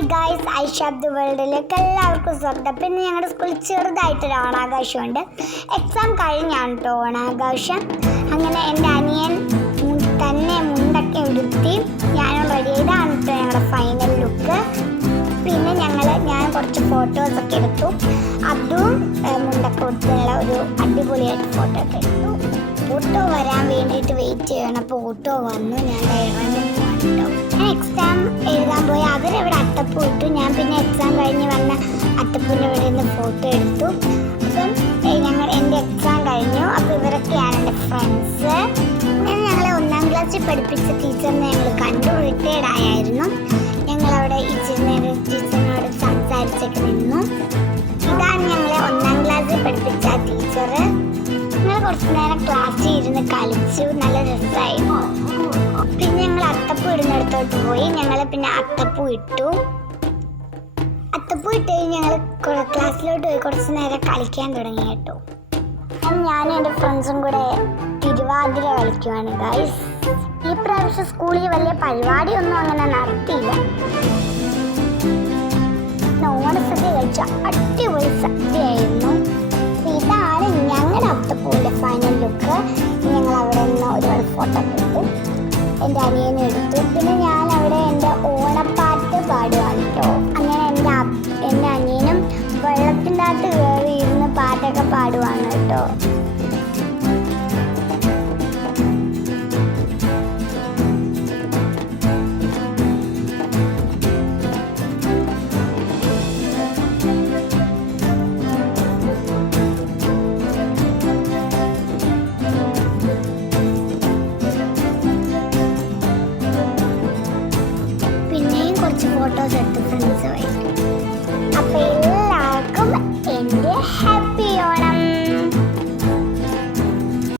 Hi guys ഐഷാബ് the വേൾഡിലേക്ക് എല്ലാവർക്കും സ്വാഗതം. പിന്നെ ഞങ്ങളുടെ സ്കൂളിൽ ചെറുതായിട്ടൊരു ഓണാഘോഷമുണ്ട് എക്സാം കഴിഞ്ഞാണ് കേട്ടോ ഓണാഘോഷം. അങ്ങനെ എന്റെ അനിയൻ തന്നെ മുണ്ടൊക്കെ ഉടുത്തി ഞാനും റെഡി ചെയ്താണ് കേട്ടോ ഞങ്ങളുടെ ഫൈനൽ ലുക്ക് പിന്നെ ഞങ്ങൾ ഞാൻ കുറച്ച് ഫോട്ടോസൊക്കെ എടുത്തു. അതും മുണ്ടൊക്കെ ഉടുത്തുള്ള ഒരു അടിപൊളിയായിട്ട് ഫോട്ടോ ഒക്കെ എടുത്തു. ഓട്ടോ വരാൻ വേണ്ടിയിട്ട് വെയിറ്റ് ചെയ്യണം. അപ്പോൾ ഓട്ടോ വന്നു. ഞാൻ ഡ്രൈവറിനെ കണ്ടു അത്തപ്പൂ ഇട്ടു ഞാൻ പിന്നെ എക്സാം കഴിഞ്ഞ് വന്ന അത്തപ്പൂവിന്റെ ഇവിടെ നിന്ന് ഫോട്ടോ എടുത്തു. അപ്പം ഞങ്ങൾ എന്റെ എക്സാം കഴിഞ്ഞു. അപ്പോൾ ഇവരൊക്കെയാണ് എന്റെ ഫ്രണ്ട്സ് അങ്ങനെ ഞങ്ങളെ ഒന്നാം ക്ലാസ്സിൽ പഠിപ്പിച്ച ടീച്ചറിനെ ഞങ്ങൾ കണ്ടു. റിട്ടയർഡ് ആയായിരുന്നു. ഞങ്ങളവിടെ ചെന്നേരം ടീച്ചറിനോട് സംസാരിച്ചൊക്കെ നിന്നു. ഇതാണ് ഞങ്ങളെ ഒന്നാം ക്ലാസ്സിൽ പഠിപ്പിച്ച ടീച്ചർ ഞങ്ങൾ കുറച്ച് നേരം ക്ലാസ്സിൽ ഇരുന്ന് കളിച്ചു. നല്ല രസമായി പിന്നെ ഞങ്ങൾ അത്തപ്പൂ ഇടുന്നിടത്തോട്ട് പോയി ഞങ്ങൾ പിന്നെ അത്തപ്പൂ ഇട്ടു. അത്തപ്പൂ ഇട്ട് കഴിഞ്ഞ് ഞങ്ങൾ ക്ലാസ്സിലോട്ട് പോയി. കുറച്ച് നേരം കളിക്കാൻ തുടങ്ങി കേട്ടോ. അപ്പം ഞാനും എന്റെ ഫ്രണ്ട്സും കൂടെ തിരുവാതിര കളിക്കുവാണ് ഗൈസ് ഈ പ്രാവശ്യം സ്കൂളിൽ വലിയ പരിപാടിയൊന്നും അങ്ങനെ നടത്തിയില്ല. ഓണസദ്യ കഴിച്ച അടിപൊളി സദ്യയായിരുന്നു. ഇതാണ് ഞങ്ങളുടെ അത്തപ്പൂവിന്റെ ഫൈനൽ ലുക്ക് ഞങ്ങൾ അവിടെ നിന്ന് ഒരുപാട് ഫോട്ടോ എടുത്തു. എന്റെ അനിയനെ എടുത്തു. പിന്നെ പാടുവാണ് കേട്ടോ. ഫോട്ടോസ് എടുത്ത് ഫ്രണ്ട്സുമായിട്ട് അപ്പോൾ എല്ലാവർക്കും